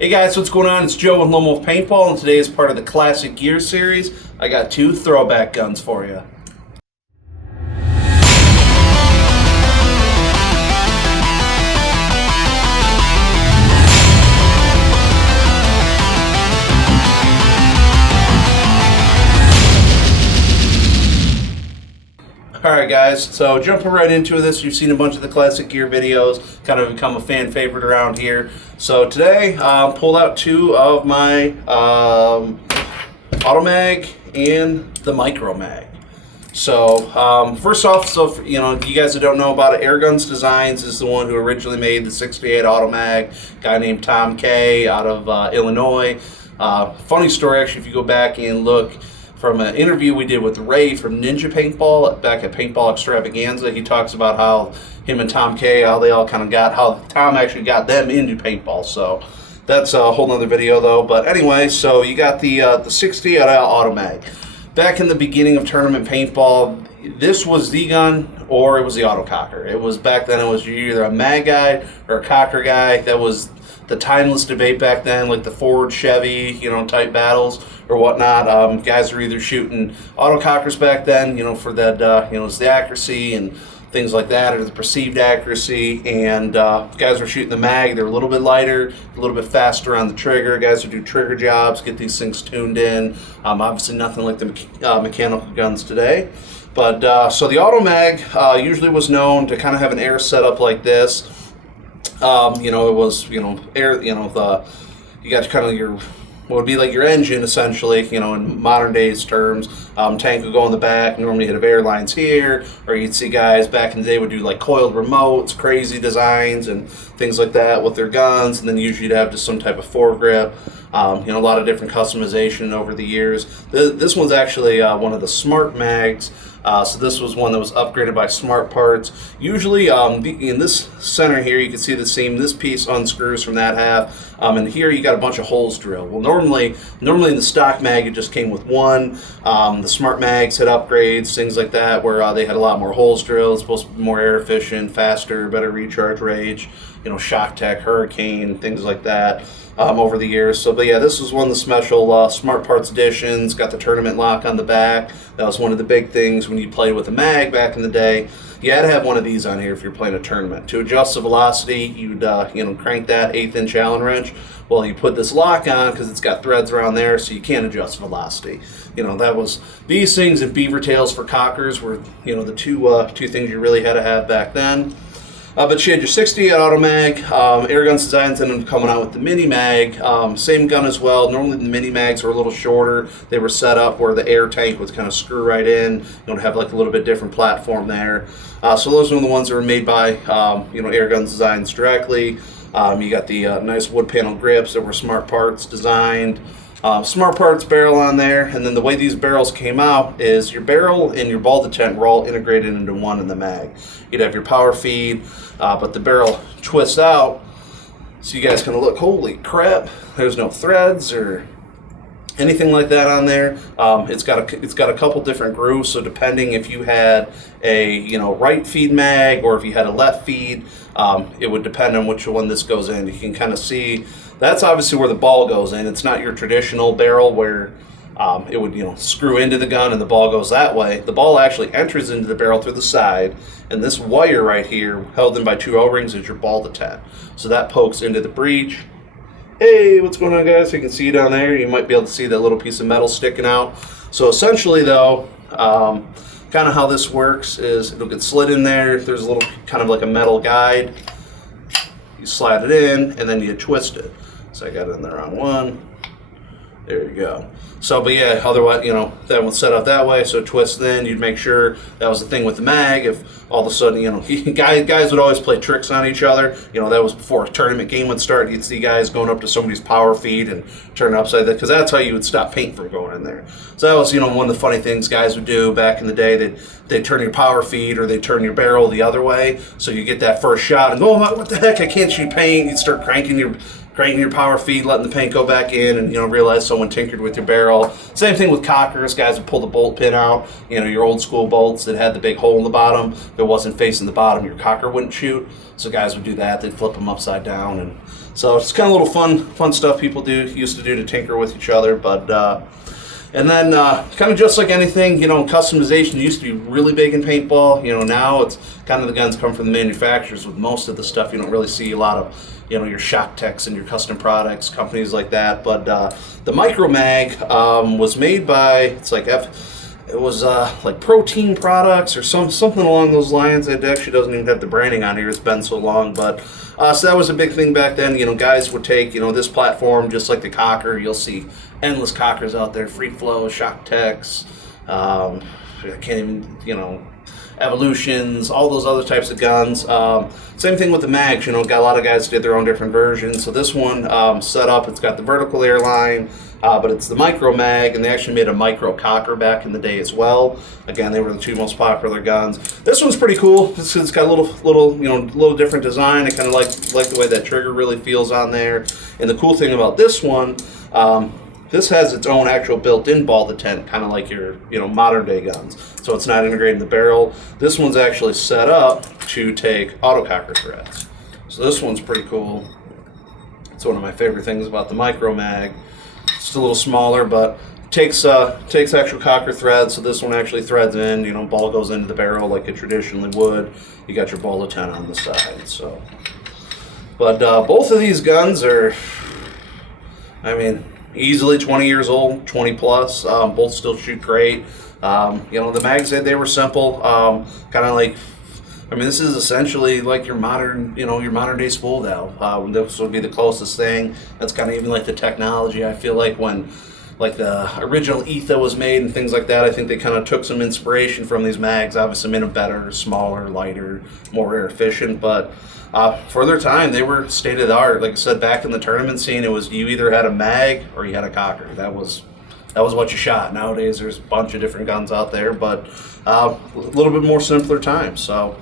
Hey guys, what's going on? It's Joe with Lone Wolf Paintball, and today is part of the Classic Gear series. I got two throwback guns for you. Alright guys, so jumping right into this, you've seen a bunch of the Classic Gear videos, kind of become a fan favorite around here. So today, pulled out two of my Auto Mag and the Micro Mag. So first off, you guys that don't know about it, Airguns Designs is the one who originally made the 68 Auto Mag, guy named Tom K out of Illinois. Funny story actually, if you go back and look from an interview we did with Ray from Ninja Paintball back at Paintball Extravaganza, he talks about how him and Tom K, how they all kind of got, how Tom actually got them into paintball. So that's a whole nother video though. But anyway, so you got the 68 Auto Mag. Back in the beginning of tournament paintball, this was the gun or it was the autococker. It was back then, it was either a mag guy or a cocker guy. That was the timeless debate back then, like the Ford, Chevy, type battles or whatnot. Guys were either shooting autocockers back then, for that, it's the accuracy and things like that, or the perceived accuracy. And guys were shooting the mag. They're a little bit lighter, a little bit faster on the trigger. Guys would do trigger jobs, get these things tuned in. Obviously, nothing like the mechanical guns today. But so the Auto Mag usually was known to kind of have an air setup like this. It was, air, you got kind of your, what would be like your engine essentially, in modern days terms. Tank would go in the back, normally you'd have air lines here, or you'd see guys back in the day would do like coiled remotes, crazy designs and things like that with their guns, and then usually you'd have just some type of foregrip. A lot of different customization over the years. This one's actually one of the Smart Mags. So this was one that was upgraded by Smart Parts. Usually in this center here, you can see the seam. This piece unscrews from that half. And here you got a bunch of holes drilled. Well, normally in the stock mag, it just came with one. The Smart Mags had upgrades, things like that, where they had a lot more holes drilled. It's supposed to be more air efficient, faster, better recharge range. Shock Tech, Hurricane, things like that. Over the years. So, but yeah, this was one of the special Smart Parts editions. Got the tournament lock on the back. That was one of the big things when you played with a mag back in the day. You had to have one of these on here if you're playing a tournament. To adjust the velocity, you'd crank that 1/8" Allen wrench. Well, you put this lock on because it's got threads around there, so you can't adjust velocity. That was these things, and beaver tails for cockers were the two things you really had to have back then. But you had your 68 Auto Mag. Airguns Designs ended up coming out with the Mini Mag. Same gun as well. Normally the Mini Mags were a little shorter. They were set up where the air tank would kind of screw right in. Have like a little bit different platform there. So those were the ones that were made by Airguns Designs directly. You got the nice wood panel grips that were Smart Parts designed. Smart Parts barrel on there, and then the way these barrels came out is your barrel and your ball detent were all integrated into one in the mag. You'd have your power feed, but the barrel twists out, so you guys can look, holy crap, there's no threads or anything like that on there. It's got a couple different grooves, so depending if you had a right feed mag or if you had a left feed, it would depend on which one this goes in. You can kind of see that's obviously where the ball goes in. It's not your traditional barrel where it would screw into the gun and the ball goes that way. The ball actually enters into the barrel through the side, and this wire right here held in by two O-rings is your ball detent. So that pokes into the breech. Hey, what's going on, guys? You can see down there. You might be able to see that little piece of metal sticking out. So essentially, though, kind of how this works is it'll get slid in there. There's a little kind of like a metal guide. You slide it in, and then you twist it. So I got it in the wrong one. There you go. So, but yeah, otherwise, that one's set up that way, so it twists in. You'd make sure that was the thing with the mag. If all of a sudden, guys would always play tricks on each other. That was before a tournament game would start. You'd see guys going up to somebody's power feed and turn it upside down, because that's how you would stop paint from going in there. So that was, one of the funny things guys would do back in the day. They'd turn your power feed or they'd turn your barrel the other way, so you get that first shot and go, oh, what the heck, I can't shoot paint. You'd start cranking your power feed, letting the paint go back in, and realize someone tinkered with your barrel. Same thing with cockers. Guys would pull the bolt pin out, your old school bolts that had the big hole in the bottom. If it wasn't facing the bottom, your cocker wouldn't shoot. So guys would do that. They'd flip them upside down and So it's kind of little fun stuff people used to do to tinker with each other. But and then kind of just like anything, customization used to be really big in paintball. Now it's kind of the guns come from the manufacturers. With most of the stuff, you don't really see a lot of, your Shock Techs and your custom products, companies like that. But the Micro Mag was made by, it was like Protein Products or something along those lines. It actually doesn't even have the branding on here. It's been so long, but so that was a big thing back then. Guys would take this platform, just like the Cocker. You'll see endless Cockers out there, Free Flow, Shock Techs. I can't even Evolutions, all those other types of guns. Same thing with the mags. Got a lot of guys did their own different versions. So this one set up. It's got the vertical airline. But it's the Micro Mag, and they actually made a Micro Cocker back in the day as well. Again, they were the two most popular guns. This one's pretty cool. It's got a little different design. I kind of like the way that trigger really feels on there. And the cool thing about this one, this has its own actual built-in ball detent, kind of like your modern day guns. So it's not integrated in the barrel. This one's actually set up to take autococker threads. So this one's pretty cool. It's one of my favorite things about the Micro Mag. It's a little smaller, but takes actual cocker threads. So this one actually threads in. Ball goes into the barrel like it traditionally would. You got your ball detent on the side. So, but both of these guns are, easily 20 years old, 20 plus. Both still shoot great. The mags, they were simple. Kind of like, this is essentially like your modern day spool valve. This would be the closest thing. That's kind of even like the technology. I feel like when the original ETHA was made and things like that, I think they kind of took some inspiration from these mags. Obviously made them better, smaller, lighter, more air efficient. But for their time, they were state of the art. Like I said, back in the tournament scene, it was you either had a mag or you had a cocker. That was what you shot. Nowadays, there's a bunch of different guns out there, but a little bit more simpler times. So,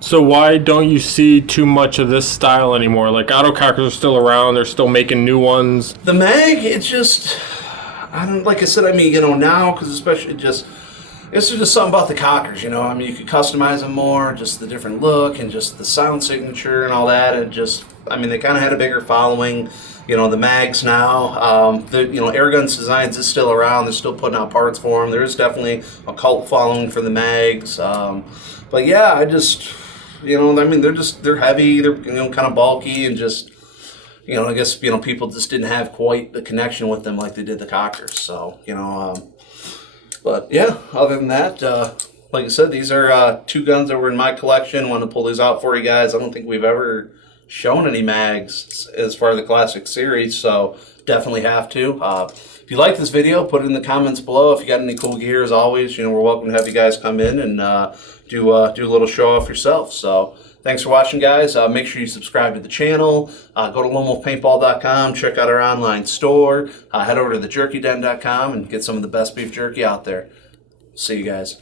So why don't you see too much of this style anymore? Like autocockers are still around. They're still making new ones. The mag, it's just, like I said, now, because especially it's just something about the cockers, you could customize them more, just the different look and just the sound signature and all that. And just, they kind of had a bigger following. The mags now, Airguns Designs is still around. They're still putting out parts for them. There is definitely a cult following for the mags. But yeah, I just, they're heavy. They're, kind of bulky and just, I guess, people just didn't have quite the connection with them like they did the cockers. So, but yeah, other than that, like I said, these are two guns that were in my collection. Want to pull these out for you guys. I don't think we've ever shown any mags as far as the classic series, so definitely have to. If you like this video, put it in the comments below. If you got any cool gear, as always, we're welcome to have you guys come in and do a little show off yourself. So thanks for watching, guys. Make sure you subscribe to the channel. Go to LoneWolfPaintball.com, check out our online store. Head over to thejerkyden.com and get some of the best beef jerky out there. See you guys.